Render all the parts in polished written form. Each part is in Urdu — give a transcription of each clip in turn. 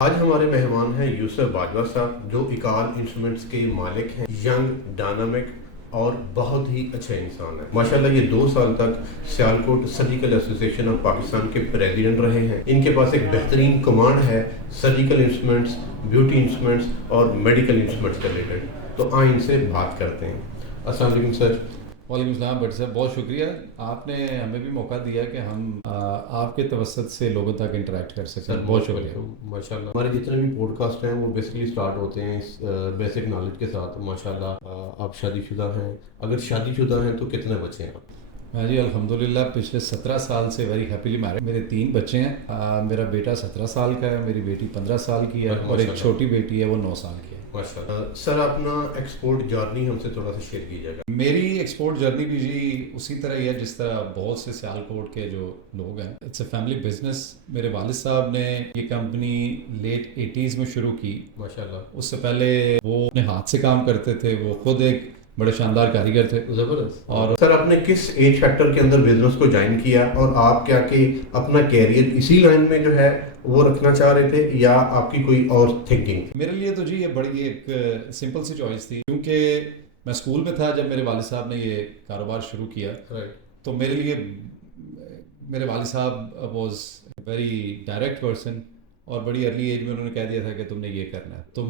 آج ہمارے مہمان ہیں یوسف باجوہ صاحب، جو اقال انسٹرومنٹس کے مالک ہیں، ینگ، ڈائنامک اور بہت ہی اچھے انسان ہیں ماشاءاللہ۔ یہ 2 سال تک سیالکوٹ سرجیکل ایسوسی ایشن آف پاکستان کے پریزیڈنٹ رہے ہیں۔ ان کے پاس ایک بہترین کمانڈ ہے سرجیکل انسٹرومنٹس، بیوٹی انسٹرومنٹس اور میڈیکل انسٹرومنٹس کے ریلیٹڈ۔ تو آئیں ان سے بات کرتے ہیں۔ السلام علیکم سر۔ وعلیکم السلام بٹ صاحب، بہت شکریہ، آپ نے ہمیں بھی موقع دیا کہ ہم آپ کے توسط سے لوگوں تک انٹریکٹ کر سکیں۔ سر بہت شکریہ۔ ماشاء اللہ، ہمارے جتنے بھی پوڈ کاسٹ ہیں وہ بیسکلی اسٹارٹ ہوتے ہیں اس بیسک نالج کے ساتھ۔ ماشاء اللہ آپ شادی شدہ ہیں، اگر شادی شدہ ہیں تو کتنے بچے ہیں آپ؟ میں جی الحمدللہ پچھلے 17 سال سے ویری ہیپیلی میرڈ۔ میرے 3 بچے ہیں، میرا بیٹا 17 سال کا ہے، میری بیٹی 15 سال کی ہے اور ایک چھوٹی بیٹی ہے وہ 9 سال کی ہے۔ ماشاء اللہ۔ سر اپنا ایکسپورٹ جرنی ہم سے تھوڑا سا شیئر کیجیے گا۔ میری ایکسپورٹ جرنی بھی جی اسی طرح ہی ہے جس طرح بہت سے سیالکوٹ کے جو لوگ ہیں۔ It's a family business. میرے والد صاحب نے یہ کمپنی لیٹ 80s میں شروع کی۔ ماشاء اللہ۔ اس سے پہلے وہ اپنے ہاتھ سے کام کرتے تھے، وہ خود ایک بڑے شاندار کاریگر تھے۔ زبردست۔ اور سر آپ نے کس ایج فیکٹر کے اندر بزنس کو جوائن کیا، اور آپ کیا کہ اپنا کیریئر اسی لائن میں جو ہے وہ رکھنا چاہ رہے تھے، یا آپ کی کوئی اور تھنکنگ تھی؟ میرے لیے تو جی یہ بڑی ایک سمپل سی چوائس تھی، کیونکہ میں اسکول میں تھا جب میرے والد صاحب نے یہ کاروبار شروع کیا۔ تو میرے لیے میرے والد صاحب واز ویری ڈائریکٹ پرسن، اور بڑی ارلی ایج میں انہوں نے کہہ دیا تھا کہ تم نے یہ کرنا ہے۔ تو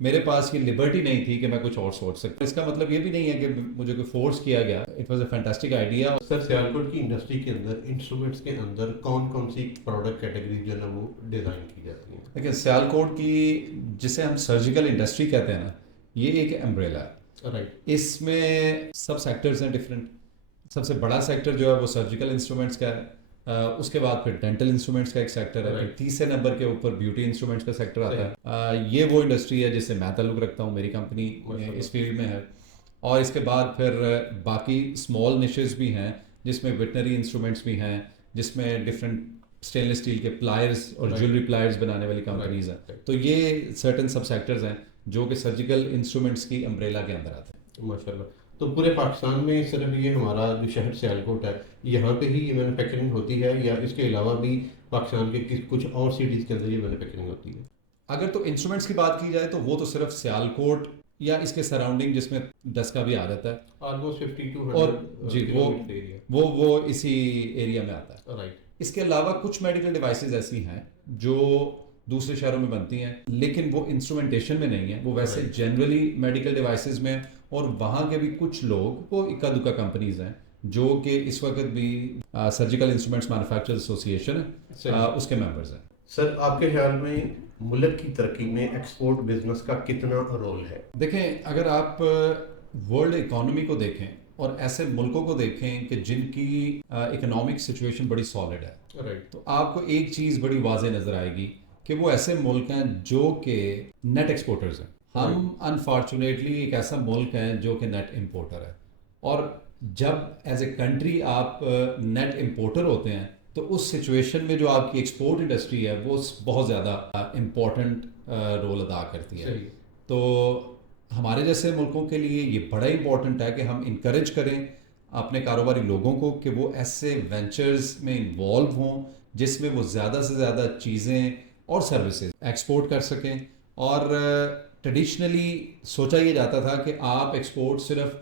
میرے پاس یہ لبرٹی نہیں تھی کہ میں کچھ اور سوچ سکتا۔ اس کا مطلب یہ بھی نہیں ہے کہ مجھے کوئی فورس کیا گیا۔ It was a fantastic idea. Sir Sialkot کی انڈسٹری کے اندر انسٹرومنٹس کے اندر کون کون سی پروڈکٹ کیٹیگری جو ہے وہ ڈیزائن کی جاتی ہیں؟ لیکن سیالکوٹ کی جسے ہم سرجیکل انڈسٹری کہتے ہیں نا، یہ ایک امبریلا ہے۔ رائٹ۔ اس میں سب سیکٹرز ہیں ڈفرینٹ۔ سب سے بڑا سیکٹر جو ہے وہ سرجیکل انسٹرومنٹس کا ہے، اس کے بعد پھر ڈینٹل انسٹرومنٹس کا ایک سیکٹر ہے، پھر تیسرے نمبر کے اوپر بیوٹی انسٹرومنٹس کا سیکٹر آتا ہے۔ یہ وہ انڈسٹری ہے جس سے میں تعلق رکھتا ہوں، میری کمپنی اس فیلڈ میں ہے۔ اور اس کے بعد پھر باقی اسمال نشز بھی ہیں جس میں ویٹنری انسٹرومنٹس بھی ہیں، جس میں ڈفرینٹ اسٹینلیس اسٹیل کے پلائرز اور جیولری پلائرز بنانے والی کمپنیز ہیں۔ تو یہ سرٹن سب سیکٹرز ہیں جو کہ سرجیکل انسٹرومنٹس کی امبریلا کے اندر آتے ہیں۔ ماشاء اللہ۔ تو پورے پاکستان میں صرف یہ ہمارا جو شہر سیالکوٹ ہے یہاں پہ ہی یہ مینوفیکچرنگ ہوتی ہے، یا اس کے علاوہ بھی پاکستان کے کچھ اور سٹیز کے اندر یہ مینوفیکچرنگ ہوتی ہے؟ اگر تو انسٹرومنٹس کی بات کی جائے تو وہ تو صرف سیالکوٹ یا اس کے سراؤنڈنگ جس میں 10 کا بھی آ جاتا ہے، آلموسٹ 50 to 100 اور جی ایریا۔ وہ اسی ایریا میں آتا ہے۔ رائٹ۔ اس کے علاوہ کچھ میڈیکل ڈیوائسز ایسی ہیں جو دوسرے شہروں میں بنتی ہیں، لیکن وہ انسٹرومنٹیشن میں نہیں ہیں، وہ ویسے جنرلی میڈیکل ڈیوائسز میں۔ اور وہاں کے بھی کچھ لوگ، وہ اکا دکا کمپنیز ہیں جو کہ اس وقت بھی سرجیکل انسٹرومنٹس مینوفیکچررز ایسوسی ایشن اس کے ممبرز ہیں۔ سر آپ کے خیال میں ملک کی ترقی میں ایکسپورٹ بزنس کا کتنا رول ہے؟ دیکھیں، اگر آپ ورلڈ اکانومی کو دیکھیں اور ایسے ملکوں کو دیکھیں کہ جن کی اکنامک سچویشن بڑی سالڈ ہے، تو آپ کو ایک چیز بڑی واضح نظر آئے گی کہ وہ ایسے ملک ہیں جو کہ نیٹ ایکسپورٹرز ہیں۔ ہم انفارچونیٹلی ایک ایسا ملک ہیں جو کہ نیٹ امپورٹر ہے، اور جب ایز اے کنٹری آپ نیٹ امپورٹر ہوتے ہیں تو اس سچویشن میں جو آپ کی ایکسپورٹ انڈسٹری ہے وہ بہت زیادہ امپورٹنٹ رول ادا کرتی ہے۔ تو ہمارے جیسے ملکوں کے لیے یہ بڑا امپورٹنٹ ہے کہ ہم انکریج کریں اپنے کاروباری لوگوں کو کہ وہ ایسے وینچرز میں انوالو ہوں جس میں وہ زیادہ سے زیادہ چیزیں اور سروسز ایکسپورٹ کر سکیں۔ اور ٹریڈیشنلی سوچا یہ جاتا تھا کہ آپ ایکسپورٹ صرف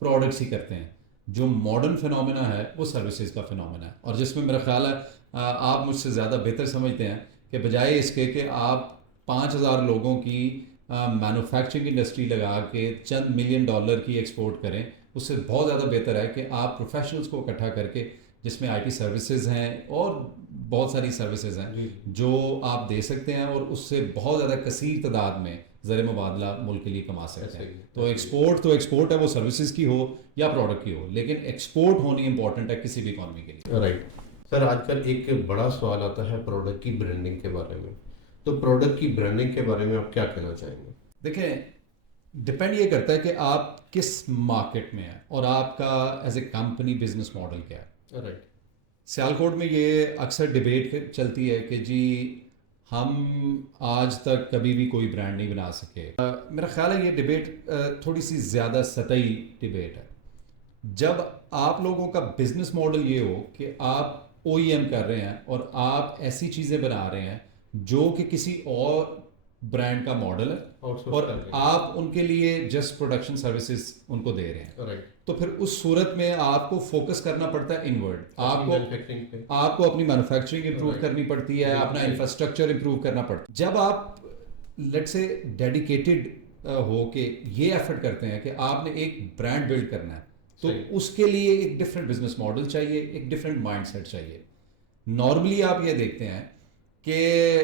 پروڈکٹس ہی کرتے ہیں، جو ماڈرن فنومینا ہے وہ سروسز کا فنومینا ہے، اور جس میں میرا خیال ہے آپ مجھ سے زیادہ بہتر سمجھتے ہیں کہ بجائے اس کے کہ آپ 5,000 لوگوں کی مینوفیکچرنگ انڈسٹری لگا کے چند $1 ملین کی ایکسپورٹ کریں، اس سے بہت زیادہ بہتر ہے کہ آپ پروفیشنلز کو اکٹھا کر کے، جس میں آئی ٹی سروسز ہیں اور بہت ساری سروسز ہیں جو آپ دے سکتے ہیں، اور اس سے بہت زیادہ کثیر تعداد میں زر مبادلہ ملک کے لیے کما سکتے ہیں۔ تو ایکسپورٹ ہے، وہ سروسز کی ہو یا پروڈکٹ کی ہو، لیکن ایکسپورٹ ہونی امپورٹنٹ ہے کسی بھی اکانومی کے لیے۔ رائٹ۔ سر آج کل ایک بڑا سوال آتا ہے پروڈکٹ کی برانڈنگ کے بارے میں، تو پروڈکٹ کی برانڈنگ کے بارے میں آپ کیا کہنا چاہیں گے؟ دیکھیں، ڈپینڈ یہ کرتا ہے کہ آپ کس مارکیٹ میں ہیں اور آپ کا as a company business model کیا ہے۔ رائٹ۔ سیالکوٹ میں یہ اکثر ڈیبیٹ چلتی ہے کہ جی ہم آج تک کبھی بھی کوئی برانڈ نہیں بنا سکے۔ میرا خیال ہے یہ ڈیبیٹ تھوڑی سی زیادہ سطحی ڈیبیٹ ہے۔ جب آپ لوگوں کا بزنس ماڈل یہ ہو کہ آپ او ای ایم کر رہے ہیں اور آپ ایسی چیزیں بنا رہے ہیں جو کہ کسی اور برانڈ کا ماڈل ہے اور آپ ان کے لیے جسٹ پروڈکشن سروسز ان کو دے رہے ہیں. تو پھر اس صورت میں آپ کو فوکس کرنا پڑتا ہے انورڈ. آپ کو اپنی مینوفیکچرنگ امپروو کرنی پڑتی ہے, اپنا انفراسٹرکچر امپروو کرنا پڑتا ہے. جب آپ لیٹ سے ڈیڈیکیٹڈ ہو کے یہ ایفرٹ کرتے ہیں کہ آپ نے ایک برانڈ بلڈ کرنا ہے, تو اس کے لیے ایک ڈفرینٹ بزنس ماڈل چاہیے, ایک ڈفرینٹ مائنڈ سیٹ چاہیے. نارملی آپ یہ دیکھتے ہیں کہ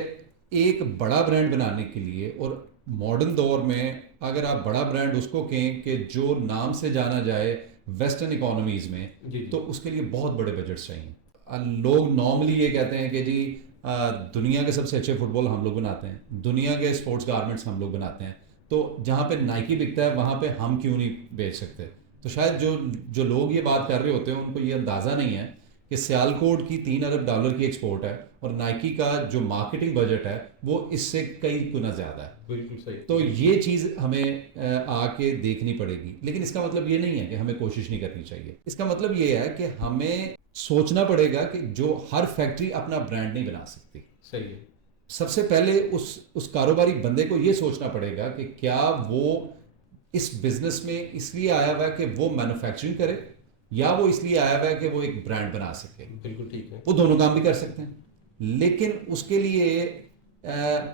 ایک بڑا برانڈ بنانے کے لیے, اور ماڈرن دور میں اگر آپ بڑا برانڈ اس کو کہیں کہ جو نام سے جانا جائے ویسٹرن اکانومیز میں, تو اس کے لیے بہت بڑے بجٹس چاہیے. لوگ نارملی یہ کہتے ہیں کہ جی دنیا کے سب سے اچھے فٹ بال ہم لوگ بناتے ہیں, دنیا کے اسپورٹس گارمنٹس ہم لوگ بناتے ہیں, تو جہاں پہ نائکی بکتا ہے وہاں پہ ہم کیوں نہیں بیچ سکتے. تو شاید جو لوگ یہ بات کر رہے ہوتے ہیں ان کو یہ اندازہ نہیں ہے کہ سیالکوٹ کی $3 ارب کی ایکسپورٹ ہے, اور نائکی کا جو مارکیٹنگ بجٹ ہے وہ اس سے کئی گنا زیادہ ہے. بالکل صحیح. تو یہ چیز ہمیں آ کے دیکھنی پڑے گی. لیکن اس کا مطلب یہ نہیں ہے کہ ہمیں کوشش نہیں کرنی چاہیے. اس کا مطلب یہ ہے کہ ہمیں سوچنا پڑے گا کہ جو ہر فیکٹری اپنا برانڈ نہیں بنا سکتی. صحیح ہے. سب سے پہلے اس کاروباری بندے کو یہ سوچنا پڑے گا کہ کیا وہ اس بزنس میں اس لیے آیا ہوا ہے کہ وہ مینوفیکچرنگ کرے, یا وہ اس لیے آیا ہوا ہے کہ وہ ایک برانڈ بنا سکے. بالکل ٹھیک ہے. وہ دونوں کام بھی کر سکتے ہیں, لیکن اس کے لیے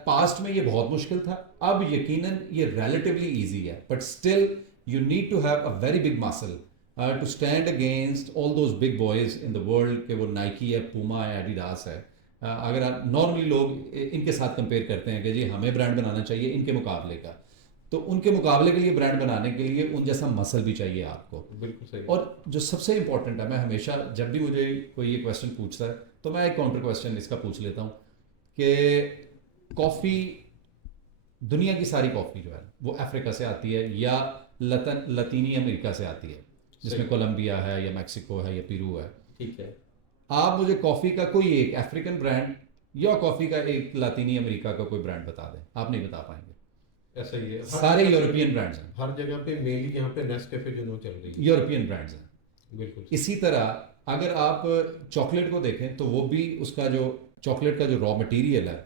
پاسٹ میں یہ بہت مشکل تھا. اب یقیناً یہ ریلیٹیولی ایزی ہے, but still you need to have a very big muscle to stand against all those big boys in the world, کہ وہ نائکی ہے, پوما ہے, ایڈیڈاس ہے. اگر آپ نارملی لوگ ان کے ساتھ کمپیئر کرتے ہیں کہ جی ہمیں برانڈ بنانا چاہیے ان کے مقابلے کا, تو ان کے مقابلے کے لیے برانڈ بنانے کے لیے ان جیسا مسل بھی چاہیے آپ کو. بالکل صحیح. اور جو سب سے امپورٹنٹ ہے, میں ہمیشہ جب بھی مجھے کوئی یہ کویشچن پوچھتا ہے تو میں ایک کاؤنٹر کویشچن اس کا پوچھ لیتا ہوں کہ کافی, دنیا کی ساری کافی جو ہے وہ افریقہ سے آتی ہے یا لطینی امریکہ سے آتی ہے, جس میں کولمبیا ہے یا میکسیکو ہے یا پیرو ہے. ٹھیک ہے. آپ مجھے کافی کا کوئی ایک افریقن برانڈ یا کافی کا ایک لاطینی امریکہ کا کوئی برانڈ بتا دیں, آپ نہیں بتا پائیں گے. ایسا ہی ہے. سارے یورپین برانڈز ہیں. ہر جگہ پہ مینلی یہاں پہ نیسکیفے جو چل رہی ہے یورپین برانڈز ہیں. بالکل. اسی طرح اگر آپ چاکلیٹ کو دیکھیں تو وہ بھی اس کا جو چاکلیٹ کا جو را مٹیریل ہے,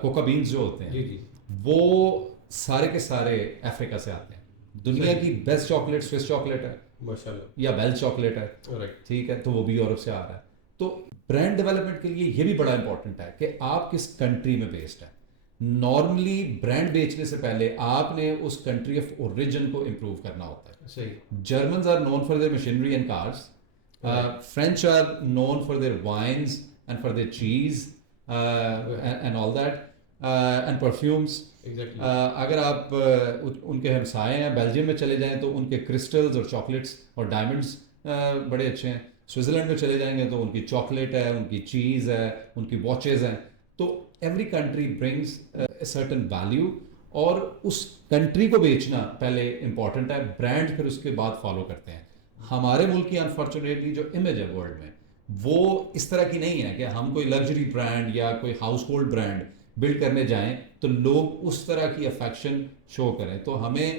کوکا بینز جو ہوتے ہیں, وہ سارے کے سارے افریقہ سے آتے ہیں. دنیا کی بیسٹ چاکلیٹ سوئس چاکلیٹ ہے ماشاءاللہ, یا بیل چاکلیٹ ہے, ٹھیک ہے, تو وہ بھی یورپ سے آ رہا ہے. تو برانڈ ڈیولپمنٹ کے لیے یہ بھی بڑا امپورٹنٹ ہے کہ آپ کس کنٹری میں بیسڈ ہے. نارملی برانڈ بیچنے سے پہلے آپ نے اس کنٹری آف اوریجن کو امپروو کرنا ہوتا ہے. صحیح. Germans are known for their machinery and cars, French are known for their wines and for their cheese and all that and perfumes. اگر آپ ان کے ہمسائے ہیں بیلجیم میں چلے جائیں تو ان کے کرسٹلز اور چاکلیٹس اور ڈائمنڈس بڑے اچھے ہیں. سوئٹزرلینڈ میں چلے جائیں گے تو ان کی چاکلیٹ ہے, ان کی چیز ہے, ان کی واچز ہیں. تو every country brings a certain value, اور اس کنٹری کو بیچنا پہلے امپورٹنٹ ہے, برانڈ پھر اس کے بعد فالو کرتے ہیں. ہمارے ملک کی انفارچونیٹلی جو امیج ہے ورلڈ میں وہ اس طرح کی نہیں ہے کہ ہم کوئی لگژری برانڈ یا کوئی ہاؤس ہولڈ برانڈ بلڈ کرنے جائیں تو لوگ اس طرح کی افیکشن شو کریں. تو ہمیں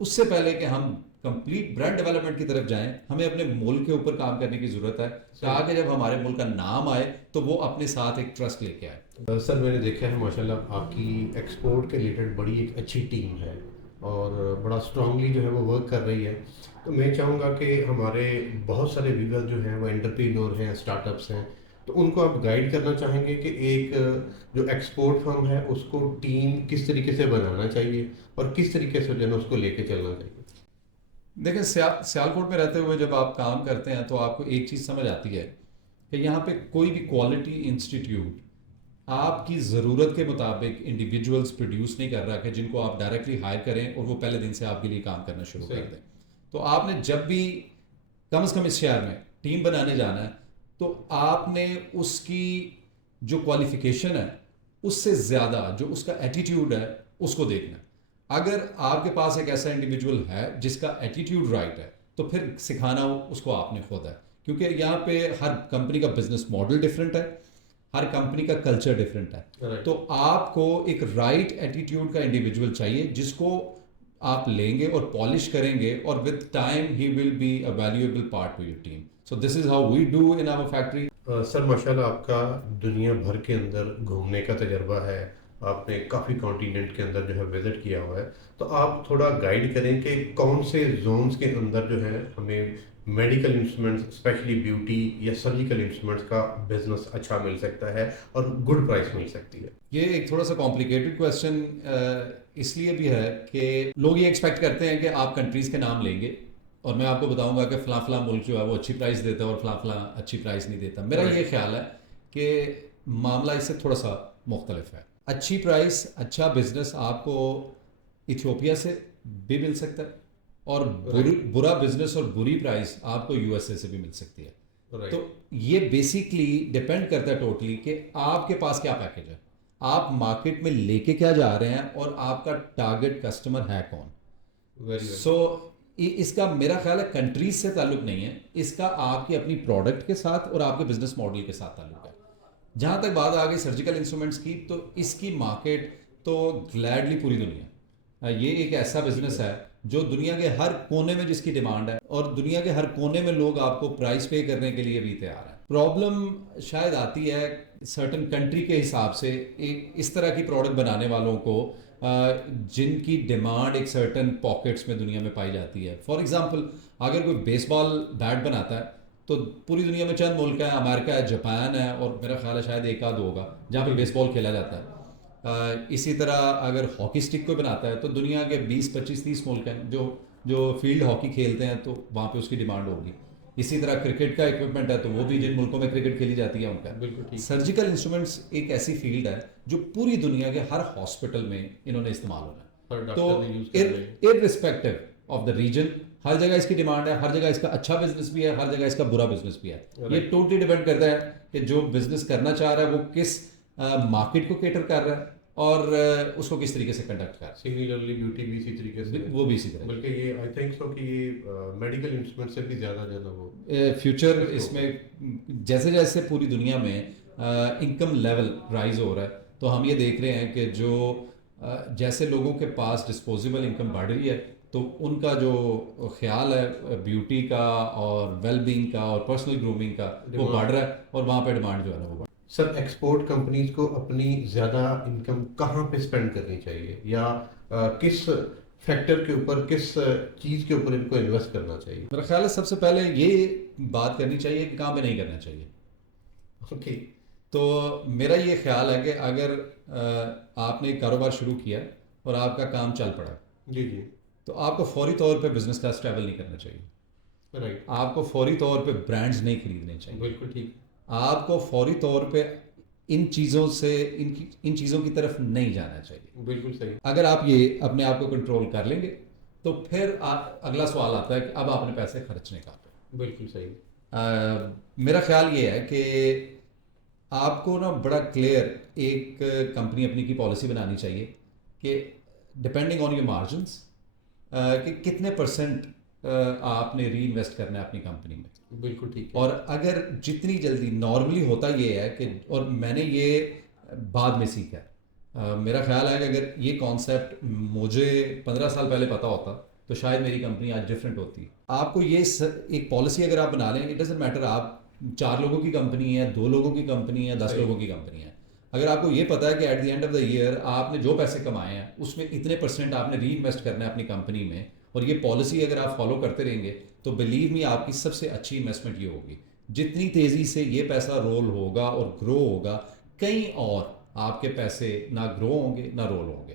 اس سے پہلے کہ ہم کمپلیٹ برانڈ ڈیولپمنٹ کی طرف جائیں, ہمیں اپنے ملک کے اوپر کام کرنے کی ضرورت ہے تاکہ جب ہمارے ملک کا نام آئے تو وہ اپنے ساتھ ایک ٹرسٹ لے کے آئے. سر میں نے دیکھا ہے ماشاءاللہ آپ کی ایکسپورٹ کے ریلیٹڈ بڑی ایک اچھی ٹیم ہے اور بڑا اسٹرانگلی جو ہے وہ ورک کر رہی ہے. تو میں چاہوں گا کہ ہمارے بہت سارے ویور جو ہیں وہ انٹرپرینور ہیں, اسٹارٹ اپس ہیں, تو ان کو آپ گائیڈ کرنا چاہیں گے کہ ایک جو ایکسپورٹ فرم ہے اس کو ٹیم کس طریقے سے بنانا چاہیے اور کس طریقے سے جو ہے نا اس کو لے کے چلنا چاہیے. دیکھیں سیالکوٹ میں رہتے ہوئے جب آپ کام کرتے ہیں تو آپ کو ایک چیز سمجھ آتی ہے کہ یہاں پہ کوئی بھی کوالٹی انسٹیٹیوٹ آپ کی ضرورت کے مطابق انڈیویجولس پروڈیوس نہیں کر رہا کہ جن کو آپ ڈائریکٹلی ہائر کریں اور وہ پہلے دن سے آپ کے لیے کام کرنا شروع کر دیں. تو آپ نے جب بھی کم از کم اس شہر میں ٹیم بنانے جانا ہے تو آپ نے اس کی جو کوالیفیکیشن ہے اس سے زیادہ جو اس کا ایٹیٹیوڈ ہے اس کو دیکھنا ہے. اگر آپ کے پاس ایک ایسا انڈیویجول ہے جس کا ایٹیٹیوڈ رائٹ ہے تو پھر سکھانا اس کو آپ نے خود ہے, کیونکہ یہاں پہ ہر کمپنی کا بزنس ماڈل ڈفرینٹ ہے, ہر کمپنی کا کلچر ڈفرینٹ ہے. تو آپ کو ایک رائٹ ایٹیٹیوڈ کا انڈیویجول چاہیے جس کو آپ لیں گے اور پالش کریں گے, اور with time he will be a valuable part to your team. So this is how we do in our factory. Sir ماشاءاللہ آپ کا دنیا بھر کے اندر گھومنے کا تجربہ ہے، آپ نے کافی کانٹیننٹ کے اندر جو ہے وزٹ کیا ہوا ہے، تو آپ تھوڑا گائیڈ کریں کہ کون سے زونز کے اندر جو ہے ہمیں میڈیکل انسٹرومنٹس اسپیشلی بیوٹی یا سرجیکل انسٹرومنٹس کا بزنس اچھا مل سکتا ہے اور گڈ پرائس مل سکتی ہے؟ یہ ایک تھوڑا سا کمپلیکیٹڈ کویشچن اس لیے بھی ہے کہ لوگ یہ ایکسپیکٹ کرتے ہیں کہ آپ کنٹریز کے نام لیں گے اور میں آپ کو بتاؤں گا کہ فلاں فلاں ملک جو ہے وہ اچھی پرائس دیتا ہے اور فلاں فلاں اچھی پرائس نہیں دیتا. میرا یہ خیال ہے کہ معاملہ اس سے تھوڑا سا مختلف ہے. اچھی پرائس اچھا بزنس آپ کو ایتھیوپیا سے بھی مل سکتا ہے اور برا بزنس اور بری پرائس آپ کو یو ایس اے سے بھی مل سکتی ہے. تو یہ بیسیکلی ڈپینڈ کرتا ہے ٹوٹلی کہ آپ کے پاس کیا پیکیج ہے, آپ مارکیٹ میں لے کے کیا جا رہے ہیں اور آپ کا ٹارگٹ کسٹمر ہے کون. سو اس کا میرا خیال ہے کنٹریز سے تعلق نہیں ہے, اس کا آپ کی اپنی پروڈکٹ کے ساتھ اور آپ کے بزنس ماڈل کے ساتھ تعلق ہے. جہاں تک بات آ گئی سرجیکل انسٹرومنٹس کی, تو اس کی مارکیٹ تو گلیڈلی پوری دنیا, یہ ایک ایسا بزنس ہے جو دنیا کے ہر کونے میں جس کی ڈیمانڈ ہے اور دنیا کے ہر کونے میں لوگ آپ کو پرائز پے کرنے کے لیے بھی تیار ہیں. پرابلم شاید آتی ہے سرٹن کنٹری کے حساب سے ایک اس طرح کی پروڈکٹ بنانے والوں کو جن کی ڈیمانڈ ایک سرٹن پاکٹس میں دنیا میں پائی جاتی ہے. فار ایگزامپل اگر کوئی بیس بال بیٹ بناتا ہے تو پوری دنیا میں چند ملک ہیں, امریکہ ہے, جاپان ہے اور میرا خیال ہے شاید ایک آدھ ہوگا جہاں پہ بیس بال کھیلا جاتا ہے. اسی طرح اگر ہاکی اسٹک کو بناتا ہے تو دنیا کے 20-25-30 ملک ہیں جو فیلڈ ہاکی کھیلتے ہیں, تو وہاں پہ اس کی ڈیمانڈ ہوگی. اسی طرح کرکٹ کا اکوپمنٹ ہے تو وہ بھی جن ملکوں میں کرکٹ کھیلی جاتی ہے ان کا. سرجیکل انسٹرومنٹس ایک ایسی فیلڈ ہے جو پوری دنیا کے ہر ہاسپٹل میں انہوں نے استعمال ہونا ہے. تو ارسپیکٹو آف دا ریجن ہر جگہ اس کی ڈیمانڈ ہے, ہر جگہ اس کا اچھا بزنس بھی ہے, ہر جگہ اس کا برا بزنس بھی ہے. یہ ٹوٹلی ڈیپینڈ کرتا ہے کہ جو بزنس کرنا چاہ رہا ہے وہ کس مارکیٹ کو کیٹر کر رہا ہے اور اس کو کس طریقے سے کنڈکٹ کر. سملرلی بیوٹی بھی اسی طریقے سے, وہ بھی اسی طرح, بلکہ یہ آئی تھنک سو کہ یہ میڈیکل انسٹرومنٹ سے بھی زیادہ جو ہے نا وہ فیوچر اس میں جیسے جیسے پوری دنیا میں انکم لیول رائز ہو رہا ہے تو ہم یہ دیکھ رہے ہیں کہ جو جیسے لوگوں کے پاس ڈسپوزیبل انکم بڑھ رہی ہے تو ان کا جو خیال ہے بیوٹی کا اور ویل بینگ کا اور پرسنل گرومنگ کا وہ بڑھ رہا ہے اور وہاں پہ ڈیمانڈ جو ہے نا وہ بڑھ رہا ہے. سر ایکسپورٹ کمپنیز کو اپنی زیادہ انکم کہاں پہ اسپینڈ کرنی چاہیے, یا کس فیکٹر کے اوپر, کس چیز کے اوپر ان کو انویسٹ کرنا چاہیے؟ میرا خیال ہے سب سے پہلے یہ بات کرنی چاہیے کہ کہاں پہ نہیں کرنا چاہیے. اوکے, تو میرا یہ خیال ہے کہ اگر آپ نے ایک کاروبار شروع کیا اور آپ کا کام چل پڑا, جی جی, تو آپ کو فوری طور پہ بزنس کلاس ٹریول نہیں کرنا چاہیے. رائٹ, آپ کو فوری طور پہ برانڈز نہیں خریدنے چاہیے. بالکل ٹھیک. آپ کو فوری طور پہ ان چیزوں کی طرف نہیں جانا چاہیے. بالکل صحیح. اگر آپ یہ اپنے آپ کو کنٹرول کر لیں گے تو پھر اگلا سوال آتا ہے کہ اب آپ نے پیسے خرچنے کا. بالکل صحیح. میرا خیال یہ ہے کہ آپ کو نا بڑا کلیئر ایک کمپنی اپنی کی پالیسی بنانی چاہیے کہ ڈپینڈنگ آن یور مارجنس کہ کتنے پرسنٹ آپ نے ری انویسٹ کرنا ہے اپنی کمپنی میں. بالکل ٹھیک. اور اگر جتنی جلدی, نارملی ہوتا یہ ہے کہ, اور میں نے یہ بعد میں سیکھا ہے, میرا خیال ہے کہ اگر یہ کانسیپٹ مجھے 15 سال پہلے پتہ ہوتا تو شاید میری کمپنی آج ڈفرینٹ ہوتی. آپ کو یہ ایک پالیسی اگر آپ بنا لیں, اٹ ڈزنٹ میٹر آپ 4 لوگوں کی کمپنی ہے, 2 لوگوں کی کمپنی ہے, 10 لوگوں کی کمپنی ہے, اگر آپ کو یہ پتا ہے کہ at the end of the year آپ نے جو پیسے کمائے ہیں اس میں اتنے پرسنٹ آپ نے ری انویسٹ کرنا ہے اپنی کمپنی میں, اور یہ پالیسی اگر آپ فالو کرتے رہیں گے تو بلیو می آپ کی سب سے اچھی انویسٹمنٹ یہ ہوگی. جتنی تیزی سے یہ پیسہ رول ہوگا اور گرو ہوگا, کہیں اور آپ کے پیسے نہ گرو ہوں گے نہ رول ہوں گے.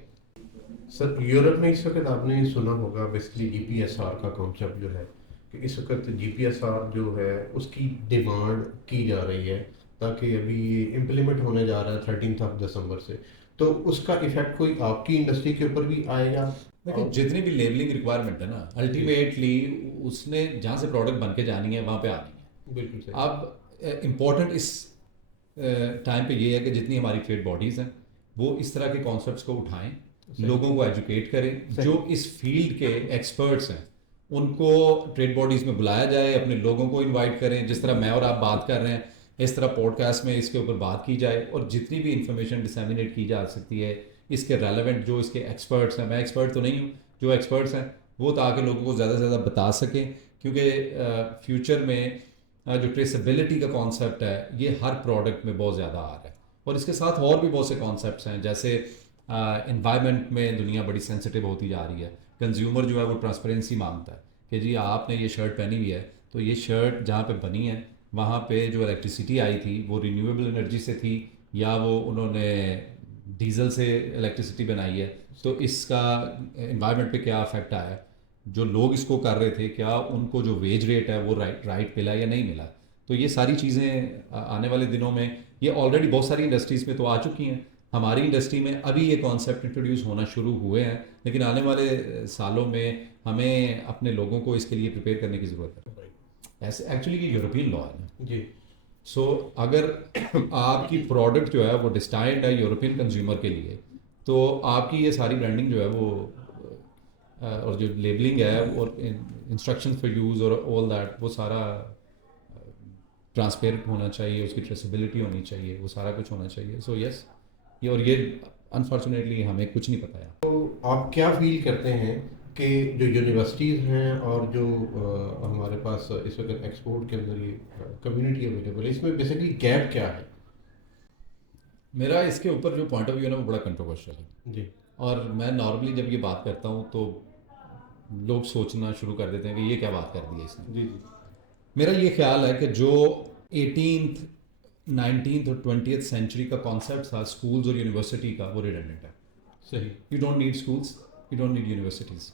سر یورپ میں اس وقت آپ نے سنا ہوگا بیسکلی جی پی ایس آر کا کانسیپٹ جو ہے کہ اس وقت جی پی ایس آر جو ہے اس کی ڈیمانڈ کی جا رہی ہے تاکہ ابھی یہ امپلیمنٹ ہونے جا رہا ہے 13 دسمبر سے, تو اس کا ایفیکٹ کوئی آپ کی انڈسٹری کے اوپر بھی آئے گا؟ دیکھیں جتنی بھی لیبلنگ ریکوائرمنٹ ہے نا, الٹیمیٹلی اس نے جہاں سے پروڈکٹ بن کے جانی ہے وہاں پہ آنی ہے. بالکل صحیح. اب امپورٹنٹ اس ٹائم پہ یہ ہے کہ جتنی ہماری ٹریڈ باڈیز ہیں وہ اس طرح کے کانسیپٹس کو اٹھائیں, لوگوں کو ایجوکیٹ کریں, جو اس فیلڈ کے ایکسپرٹس ہیں ان کو ٹریڈ باڈیز میں بلایا جائے, اپنے لوگوں کو انوائٹ کریں, جس طرح میں اور آپ بات کر رہے ہیں اس طرح پوڈ کاسٹ میں اس کے اوپر بات کی جائے, اور جتنی بھی انفارمیشن ڈسیمینیٹ کی جا سکتی ہے اس کے ریلیونٹ جو اس کے ایکسپرٹس ہیں, میں ایکسپرٹ تو نہیں ہوں, جو ایکسپرٹس ہیں وہ تاکہ لوگوں کو زیادہ سے زیادہ بتا سکیں, کیونکہ فیوچر میں جو ٹریسیبلٹی کا کانسیپٹ ہے یہ ہر پروڈکٹ میں بہت زیادہ آ رہا ہے. اور اس کے ساتھ اور بھی بہت سے کانسیپٹس ہیں, جیسے انوائرمنٹ میں دنیا بڑی سینسٹیو ہوتی جا رہی ہے. کنزیومر جو ہے وہ ٹرانسپیرنسی مانگتا ہے کہ جی آپ نے یہ شرٹ پہنی ہوئی ہے تو یہ شرٹ جہاں پہ بنی ہے وہاں پہ جو الیکٹریسٹی آئی تھی وہ رینیویبل انرجی سے تھی یا وہ انہوں نے ڈیزل سے الیکٹریسٹی بنائی ہے, تو اس کا انوائرمنٹ پہ کیا افیکٹ آیا ہے, جو لوگ اس کو کر رہے تھے کیا ان کو جو ویج ریٹ ہے وہ رائٹ ملا یا نہیں ملا. تو یہ ساری چیزیں آنے والے دنوں میں, یہ آلریڈی بہت ساری انڈسٹریز میں تو آ چکی ہیں, ہماری انڈسٹری میں ابھی یہ کانسیپٹ انٹروڈیوس ہونا شروع ہوئے ہیں, لیکن آنے والے سالوں میں ہمیں اپنے لوگوں کو اس کے لیے پریپیئر کرنے کی ضرورت ہے. ایسے ایکچولی یہ یورپین لا ہے نا جی. سو اگر آپ کی پروڈکٹ جو ہے وہ ڈسٹائنڈ ہے یورپین کنزیومر کے لیے تو آپ کی یہ ساری برانڈنگ جو ہے وہ اور جو لیبلنگ ہے اور انسٹرکشن فار یوز اور آل دیٹ وہ سارا ٹرانسپیرنٹ ہونا چاہیے, اس کی ٹریسیبلٹی ہونی چاہیے, وہ سارا کچھ ہونا چاہیے. سو یس یہ اور یہ انفارچونیٹلی ہمیں کچھ نہیں پتہ ہے. تو آپ کیا فیل کرتے ہیں کہ جو یونیورسٹیز ہیں اور جو ہمارے پاس اس وقت ایکسپورٹ کے اندر یہ کمیونٹی اویلیبل ہے, اس میں بیسکلی گیپ کیا ہے؟ میرا اس کے اوپر جو پوائنٹ آف ویو ہے نا وہ بڑا کنٹروورشل ہے جی. اور میں نارملی جب یہ بات کرتا ہوں تو لوگ سوچنا شروع کر دیتے ہیں کہ یہ کیا بات کر دی ہے اس نے. جی جی. میرا یہ خیال ہے کہ جو 18th 19th اور 20th سینچری کا کانسیپٹ تھا اسکولز اور یونیورسٹی کا وہ ریڈنڈنٹ ہے. صحیح. You don't need schools, you don't need universities.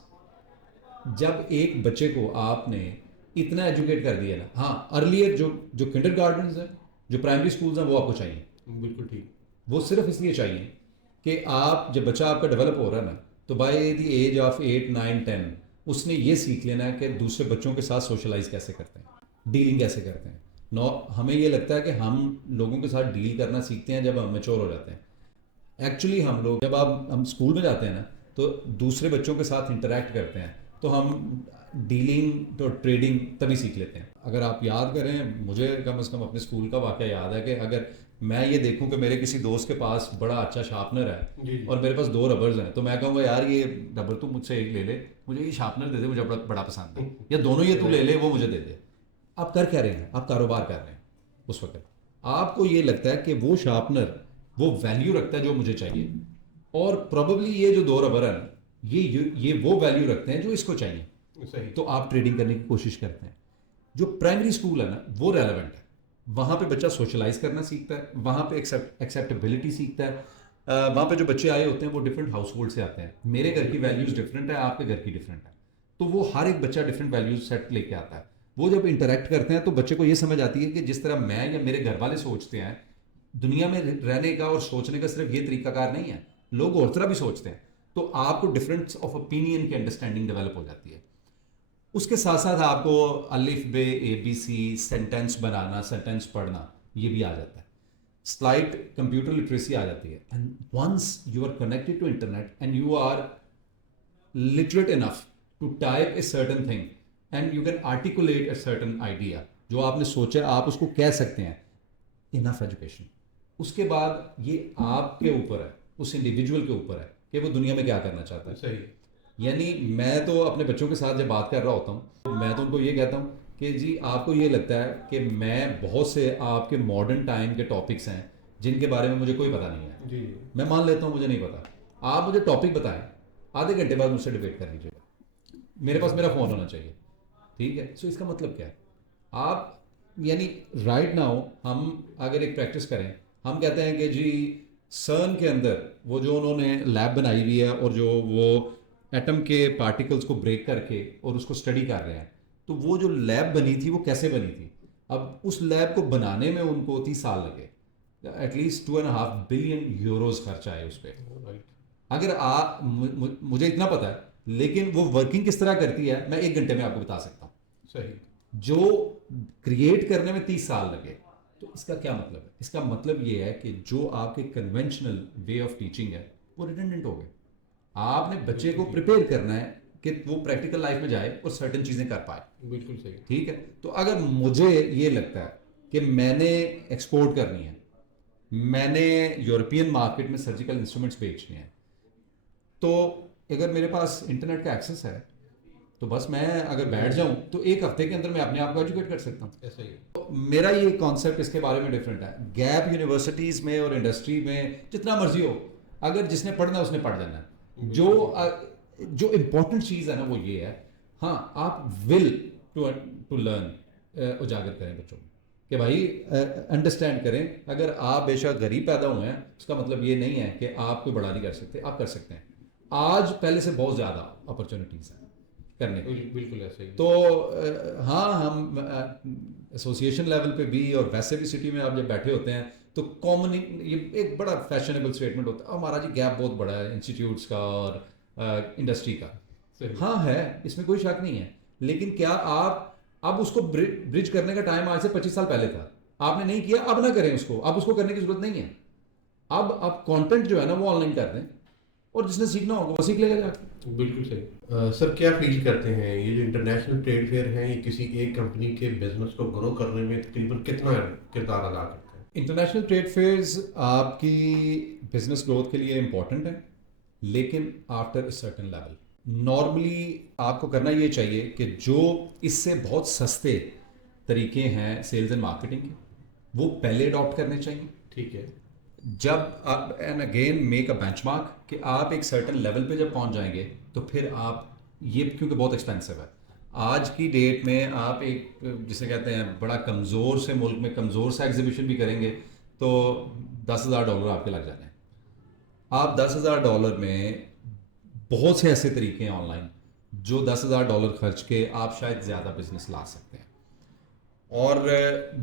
جب ایک بچے کو آپ نے اتنا ایجوکیٹ کر دیا نا, ہاں ارلیئر جو کنڈر گارڈنز ہیں جو پرائمری اسکولز ہیں وہ آپ کو چاہیے, بالکل ٹھیک. وہ صرف اس لیے چاہیے کہ آپ جب بچہ آپ کا ڈیولپ ہو رہا ہے نا تو بائی دی ایج آف 8 9 10 اس نے یہ سیکھ لینا ہے کہ دوسرے بچوں کے ساتھ سوشلائز کیسے کرتے ہیں, ڈیلنگ کیسے کرتے ہیں. ہمیں یہ لگتا ہے کہ ہم لوگوں کے ساتھ ڈیل کرنا سیکھتے ہیں جب ہم میچور ہو جاتے ہیں. ایکچولی ہم لوگ جب ہم اسکول میں جاتے ہیں نا تو دوسرے بچوں کے ساتھ انٹریکٹ کرتے ہیں تو ہم ڈیلنگ اور ٹریڈنگ تبھی سیکھ لیتے ہیں. اگر آپ یاد کریں, مجھے کم از کم اپنے اسکول کا واقعہ یاد ہے کہ اگر میں یہ دیکھوں کہ میرے کسی دوست کے پاس بڑا اچھا شارپنر ہے اور میرے پاس 2 ربرز ہیں تو میں کہوں گا یار یہ ربر تو مجھ سے ایک لے لے, مجھے یہ شارپنر دے دے, مجھے بڑا پسند ہے, یا دونوں یہ تو لے لے وہ مجھے دے دے. آپ کر کیا رہے ہیں, آپ کاروبار کر رہے ہیں. اس وقت آپ کو یہ لگتا ہے کہ وہ شارپنر وہ ویلیو رکھتا ہے جو مجھے چاہیے, اور پروبیبلی یہ جو 2 ربر ہیں یہ وہ ویلیو رکھتے ہیں جو اس کو چاہیے. تو آپ ٹریڈنگ کرنے کی کوشش کرتے ہیں. جو پرائمری اسکول ہے نا وہ ریلیونٹ ہے, وہاں پہ بچہ سوشلائز کرنا سیکھتا ہے, وہاں پہ ایکسیپٹیبلٹی سیکھتا ہے. وہاں پہ جو بچے آئے ہوتے ہیں وہ ڈفرینٹ ہاؤس ہولڈ سے آتے ہیں. میرے گھر کی ویلیوز ڈفرینٹ ہے, آپ کے گھر کی ڈفرینٹ ہے, تو وہ ہر ایک بچہ ڈفرینٹ ویلیوز سیٹ لے کے آتا ہے. وہ جب انٹریکٹ کرتے ہیں تو بچے کو یہ سمجھ آتی ہے کہ جس طرح میں یا میرے گھر والے سوچتے ہیں, دنیا میں رہنے کا اور سوچنے کا صرف یہ طریقہ کار نہیں ہے, لوگ اور طرح بھی سوچتے ہیں. تو آپ کو ڈفرینس آف اوپینین کی انڈرسٹینڈنگ ڈیولپ ہو جاتی ہے. اس کے ساتھ ساتھ آپ کو الف بے اے بی سی سینٹینس بنانا, سینٹینس پڑھنا یہ بھی آ جاتا ہے. سلائٹ کمپیوٹر لٹریسی آ جاتی ہے. And once you are connected to internet and you are literate enough to type a certain thing and you can articulate a certain idea, جو آپ نے سوچا آپ اس کو کہہ سکتے ہیں. انف ایجوکیشن. اس کے بعد یہ آپ کے اوپر ہے, اس انڈیویجول کے اوپر ہے کہ وہ دنیا میں کیا کرنا چاہتا ہے. صحیح. یعنی میں تو اپنے بچوں کے ساتھ جب بات کر رہا ہوتا ہوں میں تو ان کو یہ کہتا ہوں کہ جی آپ کو یہ لگتا ہے کہ میں بہت سے آپ کے ماڈرن ٹائم کے ٹاپکس ہیں جن کے بارے میں مجھے کوئی پتہ نہیں ہے. جی. میں مان لیتا ہوں مجھے نہیں پتا, آپ مجھے ٹاپک بتائیں, آدھے گھنٹے بعد مجھ سے ڈبیٹ کر لیجیے گا, میرے پاس میرا فون ہونا چاہیے. ٹھیک ہے. سو اس کا مطلب کیا ہے, آپ یعنی رائٹ ناؤ ہم اگر ایک پریکٹس کریں, ہم کہتے ہیں کہ جی سرن کے اندر وہ جو انہوں نے لیب بنائی ہوئی ہے اور جو وہ ایٹم کے پارٹیکلز کو بریک کر کے اور اس کو اسٹڈی کر رہے ہیں, تو وہ جو لیب بنی تھی وہ کیسے بنی تھی. اب اس لیب کو بنانے میں ان کو 30 سال لگے, ایٹ لیسٹ 2.5 بلین یوروز خرچ آئے اس پہ. اگر آپ مجھے اتنا پتا ہے, لیکن وہ ورکنگ کس طرح کرتی ہے میں 1 گھنٹے میں آپ کو بتا سکتا ہوں. صحیح. جو کریٹ کرنے میں 30 سال لگے, تو اس کا کیا مطلب ہے, اس کا مطلب یہ ہے کہ جو آپ کے کنونشنل وے آف ٹیچنگ ہے وہ ریڈنڈنٹ ہو گئے. آپ نے بچے کو پریپیئر کرنا ہے کہ وہ پریکٹیکل لائف میں جائے اور سرٹن چیزیں کر پائے. بالکل صحیح. ٹھیک ہے. تو اگر مجھے یہ لگتا ہے کہ میں نے ایکسپورٹ کرنی ہے, میں نے یورپین مارکیٹ میں سرجیکل انسٹرومنٹس بیچنے ہیں, تو اگر میرے پاس انٹرنیٹ کا ایکسیس ہے تو بس میں اگر بیٹھ جاؤں تو ایک ہفتے کے اندر میں اپنے آپ کو ایجوکیٹ کر سکتا ہوں. ایسا ہی. میرا یہ کانسیپٹ اس کے بارے میں ڈفرینٹ ہے. گیپ یونیورسٹیز میں اور انڈسٹری میں جتنا مرضی ہو, اگر جس نے پڑھنا ہے اس نے پڑھ جانا ہے. جو امپورٹنٹ چیز ہے نا وہ یہ ہے, ہاں آپ ول ٹو لرن اجاگر کریں بچوں کو کہ بھائی انڈرسٹینڈ کریں. اگر آپ بے شک غریب پیدا ہوئے ہیں اس کا مطلب یہ نہیں ہے کہ آپ کوئی بڑا نہیں کر سکتے, آپ کر سکتے ہیں. آج پہلے سے بہت زیادہ اپرچونیٹیز ہیں کرنے کی. بالکل ایسا ہی. تو ہاں ہم ایسوسیشن لیول پہ بھی اور ویسے بھی سٹی میں آپ جب بیٹھے ہوتے ہیں تو کامن یہ ایک بڑا فیشنیبل اسٹیٹمنٹ ہوتا ہے ہمارا جی گیپ بہت بڑا ہے انسٹیٹیوٹس کا اور انڈسٹری کا. ہاں ہے, اس میں کوئی شک نہیں ہے, لیکن کیا آپ اب اس کو برج کرنے کا ٹائم آج سے 25 سال پہلے تھا, آپ نے نہیں کیا, اب نہ کریں اس کو, اب اس کو کرنے کی ضرورت نہیں ہے. اب آپ کانٹینٹ جو ہے نا وہ آن لائن کر دیں اور جس نے سیکھنا ہوگا وہ سیکھ لے گا جا کے. بالکل صحیح. سر کیا فیل کرتے ہیں یہ جو انٹرنیشنل ٹریڈ فیئر ہیں یہ کسی ایک کمپنی کے بزنس کو گرو کرنے میں تقریباً کتنا کردار ادا کرتے ہیں؟ انٹرنیشنل ٹریڈ فیئرز آپ کی بزنس گروتھ کے لیے امپورٹنٹ ہے, لیکن after a certain level. Normally آپ کو کرنا یہ چاہیے کہ جو اس سے بہت سستے طریقے ہیں سیلز اینڈ مارکیٹنگ کے وہ پہلے اڈاپٹ کرنے چاہیے. ٹھیک ہے. جب آپ and again make a bench mark کہ آپ ایک سرٹن لیول پہ جب پہنچ جائیں گے تو پھر آپ یہ, کیونکہ بہت ایکسپینسو ہے آج کی ڈیٹ میں, آپ ایک جسے کہتے ہیں بڑا کمزور سے ملک میں کمزور سا ایگزیبیشن بھی کریں گے تو $10,000 آپ کے لگ جانے ہیں. آپ $10,000 میں بہت سے ایسے طریقے ہیں آن لائن جو $10,000 خرچ کے آپ شاید زیادہ بزنس لا سکتے ہیں. اور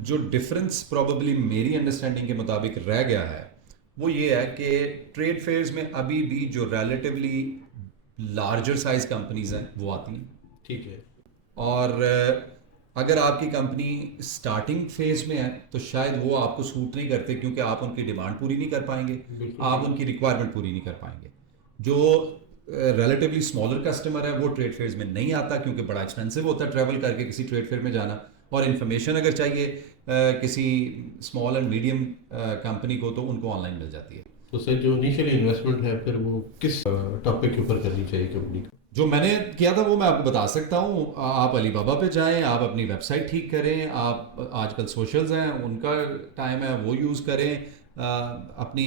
جو ڈفرینس پروبیبلی میری انڈرسٹینڈنگ کے مطابق رہ گیا ہے وہ یہ ہے کہ ٹریڈ فیئرز میں ابھی بھی جو ریلیٹیولی لارجر سائز کمپنیز ہیں وہ آتی ہیں. ٹھیک ہے. اور اگر آپ کی کمپنی اسٹارٹنگ فیز میں ہے تو شاید وہ آپ کو سوٹ نہیں کرتے کیونکہ آپ ان کی ڈیمانڈ پوری نہیں کر پائیں گے, آپ ان کی ریکوائرمنٹ پوری نہیں کر پائیں گے. جو ریلیٹیولی اسمالر کسٹمر ہے وہ ٹریڈ فیئرز میں نہیں آتا کیونکہ بڑا ایکسپینسو ہوتا ہے ٹریول کر کے کسی ٹریڈ فیئر میں جانا, اور انفارمیشن اگر چاہیے کسی اسمال اینڈ میڈیم کمپنی کو تو ان کو آن لائن مل جاتی ہے. تو سر جو انیشیلی انویسٹمنٹ ہے پھر وہ کس ٹاپک کے اوپر کرنی چاہیے کمپنی کو؟ جو میں نے کیا تھا وہ میں آپ کو بتا سکتا ہوں. آپ علی بابا پہ جائیں, آپ اپنی ویب سائٹ ٹھیک کریں, آپ آج کل سوشلز ہیں ان کا ٹائم ہے وہ یوز کریں, اپنی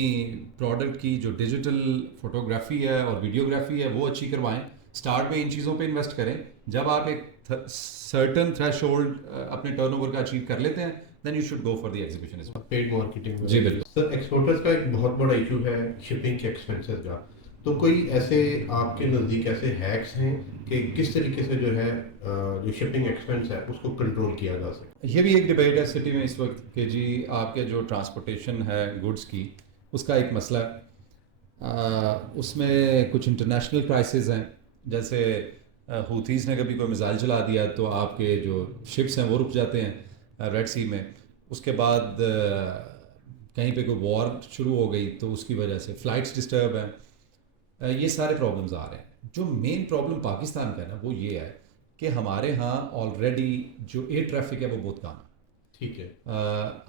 پروڈکٹ کی جو ڈیجیٹل فوٹوگرافی ہے اور ویڈیوگرافی ہے وہ اچھی کروائیں. اسٹارٹ میں ان چیزوں پہ انویسٹ کریں. جب آپ ایک سرٹن تھریش ہولڈ اپنے ٹرن اوور کا اچیو کر لیتے ہیں then you should go for the exhibition. Paid marketing. جی بالکل. سر ایکسپورٹرز کا ایک بہت بڑا ایشو ہے شپنگ کے ایکسپینسز کا, تو کوئی ایسے آپ کے نزدیک ایسے ہیکس ہیں کہ کس طریقے سے جو ہے جو شپنگ ایکسپینس ہے اس کو کنٹرول کیا جا سکے؟ یہ بھی ایک ڈبیٹ ہے سٹی میں اس وقت کہ جی آپ کے جو ٹرانسپورٹیشن ہے گڈس کی اس کا ایک مسئلہ ہے. اس میں کچھ انٹرنیشنل کرائسز ہیں, جیسے ہوتھیز نے کبھی کوئی میزائل چلا دیا تو آپ کے جو شپس ہیں وہ رک جاتے ہیں ریڈ سی میں. اس کے بعد کہیں پہ کوئی وار شروع ہو گئی تو اس کی وجہ سے فلائٹس ڈسٹرب ہیں. یہ سارے پرابلمز آ رہے ہیں. جو مین پرابلم پاکستان کا ہے نا وہ یہ ہے کہ ہمارے ہاں آلریڈی جو ایئر ٹریفک ہے وہ بہت کم ہے. ٹھیک ہے.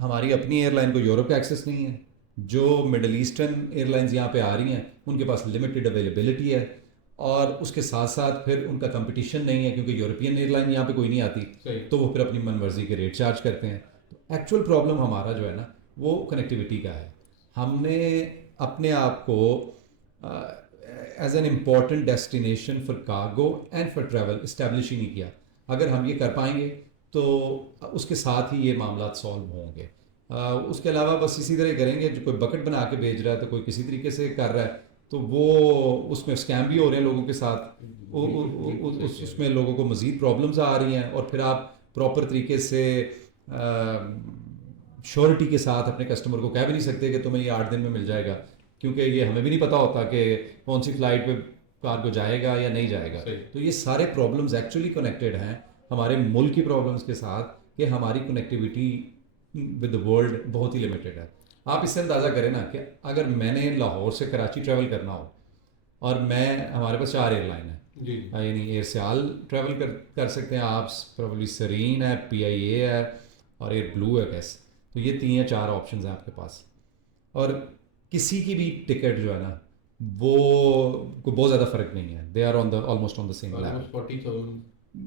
ہماری اپنی ایئر لائن کو یورپ کا ایکسیس نہیں ہے. جو مڈل ایسٹرن ایئر لائنز یہاں پہ آ رہی ہیں ان کے پاس لمیٹیڈ اویلیبلٹی ہے, اور اس کے ساتھ ساتھ پھر ان کا کمپٹیشن نہیں ہے کیونکہ یورپین ایئر لائن یہاں پہ کوئی نہیں آتی تو وہ پھر اپنی من مرضی کے ریٹ چارج کرتے ہیں. تو ایکچوئل پرابلم ہمارا جو ہے نا وہ کنیکٹیوٹی کا ہے. ہم نے اپنے آپ کو as an important destination for cargo and for travel establish ہی نہیں کیا. اگر ہم یہ کر پائیں گے تو اس کے ساتھ ہی یہ معاملات سالو ہوں گے. اس کے علاوہ بس اسی طرح کریں گے, جو کوئی بکٹ بنا کے بھیج رہا ہے تو کوئی کسی طریقے سے کر رہا ہے تو وہ اس میں اسکیم بھی ہو رہے ہیں لوگوں کے ساتھ, اس میں لوگوں کو مزید پرابلمز آ رہی ہیں. اور پھر آپ پراپر طریقے سے شیورٹی کے ساتھ اپنے کسٹمر کو کہہ بھی نہیں سکتے کہ تمہیں یہ 8 دن میں مل جائے گا, کیونکہ یہ ہمیں بھی نہیں پتہ ہوتا کہ کون سی فلائٹ پہ کارگو جائے گا یا نہیں جائے گا. تو یہ سارے پرابلمز ایکچولی کنیکٹڈ ہیں ہمارے ملک کی پرابلمز کے ساتھ کہ ہماری کنیکٹیوٹی ود دا ورلڈ بہت ہی لمیٹڈ ہے. آپ اس سے اندازہ کریں نا کہ اگر میں نے لاہور سے کراچی ٹریول کرنا ہو اور ہمارے پاس 4 ایئر لائن ہیں, یعنی ایئر سیال ٹریول کر سکتے ہیں آپ, پروبلی سرین ہے, PIA ہے اور ایئر بلو ہے کیس, تو یہ 3 یا 4 آپشنز ہیں آپ کے پاس. اور کسی کی بھی ٹکٹ جو ہے نا وہ کوئی بہت زیادہ فرق نہیں ہے, they are almost on the same level.